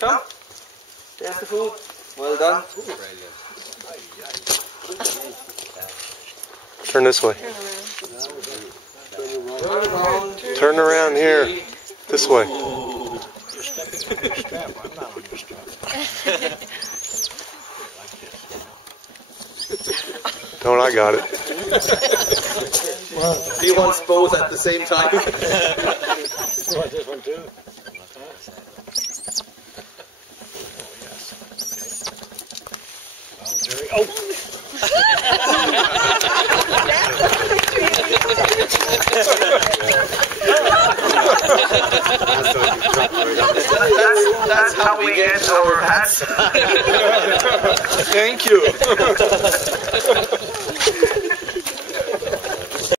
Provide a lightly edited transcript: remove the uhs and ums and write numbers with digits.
Come. There's the food. Well done. Turn this way. Turn around here. This way. You're stepping on your strap. I'm not on your strap. Don't I got it. He wants both at the same time. You want this one too? Oh! That's how we get our hats. Thank you.